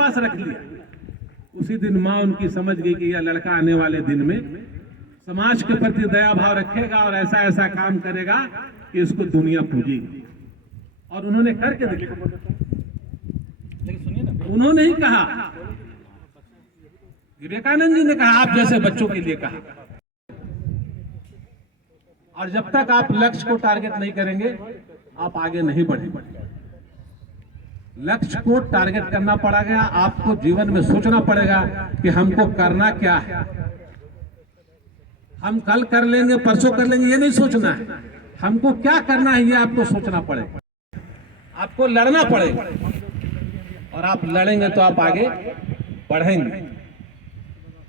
पास रख लिया। उसी दिन माँ उनकी समझ गई कि यह लड़का आने वाले दिन में समाज के प्रति दया भाव रखेगा और ऐसा ऐसा काम करेगा कि इसको दुनिया पूजेगी। और उन्होंने करके देखा। उन्होंने ही कहा, विवेकानंद जी ने कहा, आप जैसे बच्चों के लिए कहा। और जब तक आप लक्ष्य को टारगेट नहीं करेंगे आप आगे नहीं बढ़ेंगे। लक्ष्य को टारगेट करना पड़ेगा। आपको जीवन में सोचना पड़ेगा कि हमको करना क्या है। हम कल कर लेंगे, परसों कर लेंगे, ये नहीं सोचना है। हमको क्या करना है ये आपको सोचना पड़ेगा। आपको लड़ना पड़ेगा और आप लड़ेंगे तो आप आगे बढ़ेंगे।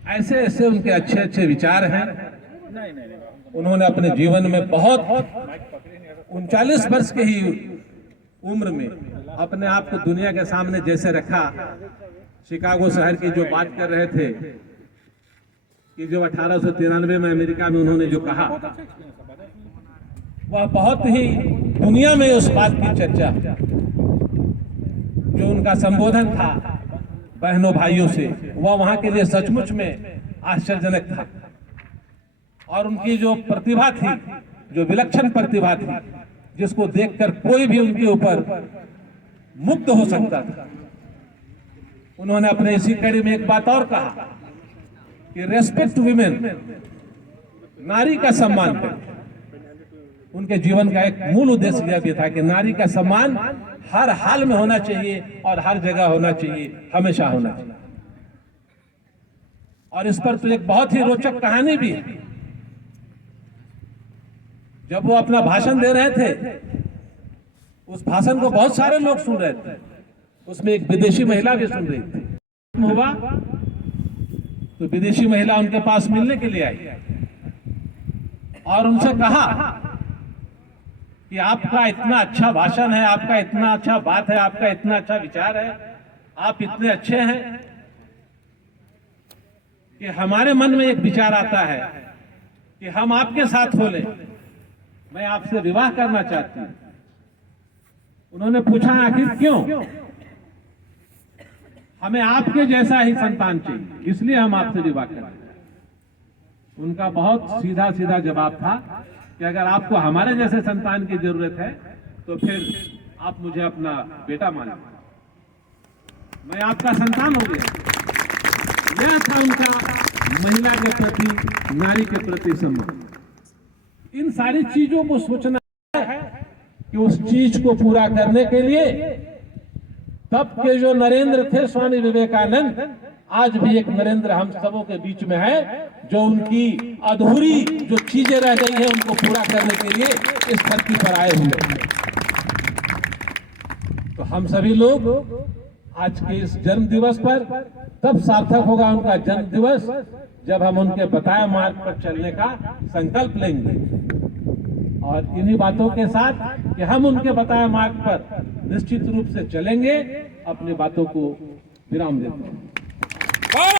ऐसे ऐसे उनके अच्छे अच्छे विचार हैं। उन्होंने अपने जीवन में बहुत 39 वर्ष के ही उम्र में अपने आप को दुनिया के सामने जैसे रखा। शिकागो शहर की जो बात कर रहे थे कि जो 1893 में अमेरिका में उन्होंने जो कहा, वह बहुत ही दुनिया में उस बात की चर्चा, जो उनका संबोधन था बहनों भाइयों से, वह वहां के लिए सचमुच में आश्चर्यजनक था। और उनकी जो प्रतिभा थी, जो विलक्षण प्रतिभा थी, जिसको देखकर कोई भी उनके ऊपर मुग्ध हो सकता था। उन्होंने अपने इसी कड़ी में एक बात और कहा कि रेस्पेक्ट वीमेन, नारी का सम्मान करें। उनके जीवन का एक मूल उद्देश्य यह भी था कि नारी का सम्मान हर हाल में होना चाहिए और हर जगह होना चाहिए, हमेशा होना चाहिए। और इस पर तो एक बहुत ही रोचक कहानी भी है। जब वो अपना भाषण दे रहे थे, उस भाषण को बहुत सारे लोग सुन रहे थे। उसमें एक विदेशी महिला भी सुन रही थी। हुआ तो विदेशी महिला उनके पास मिलने के लिए आई और उनसे कहा कि आपका इतना अच्छा भाषण है, आपका इतना अच्छा बात है, आपका इतना अच्छा विचार है, आप इतने अच्छे हैं कि हमारे मन में एक विचार आता है कि हम आपके साथ हो लें, मैं आपसे विवाह करना चाहती हूं। उन्होंने पूछा, आखिर क्यों? हमें आपके जैसा ही संतान चाहिए, इसलिए हम आपसे विवाह करें। उनका बहुत सीधा सीधा जवाब था कि अगर आपको हमारे जैसे संतान की जरूरत है तो फिर आप मुझे अपना बेटा मान लो, मैं आपका संतान हो गया। यह था उनका महिला के प्रति, नारी के प्रति सम्मान। इन सारी चीजों को सोचना है कि उस चीज को पूरा करने के लिए तब के जो नरेंद्र थे स्वामी विवेकानंद, आज भी एक नरेंद्र हम सबों के बीच में है, जो उनकी अधूरी जो चीजें रह गई हैं उनको पूरा करने के लिए इस धरती पर आए हुए हैं। तो हम सभी लोग आज के इस जन्म दिवस पर तब सार्थक होगा उनका जन्म दिवस जब हम उनके बताए मार्ग पर चलने का संकल्प लेंगे। और इन्हीं बातों के साथ कि हम उनके बताए मार्ग पर निश्चित रूप से चलेंगे, अपनी बातों को विराम देते हैं।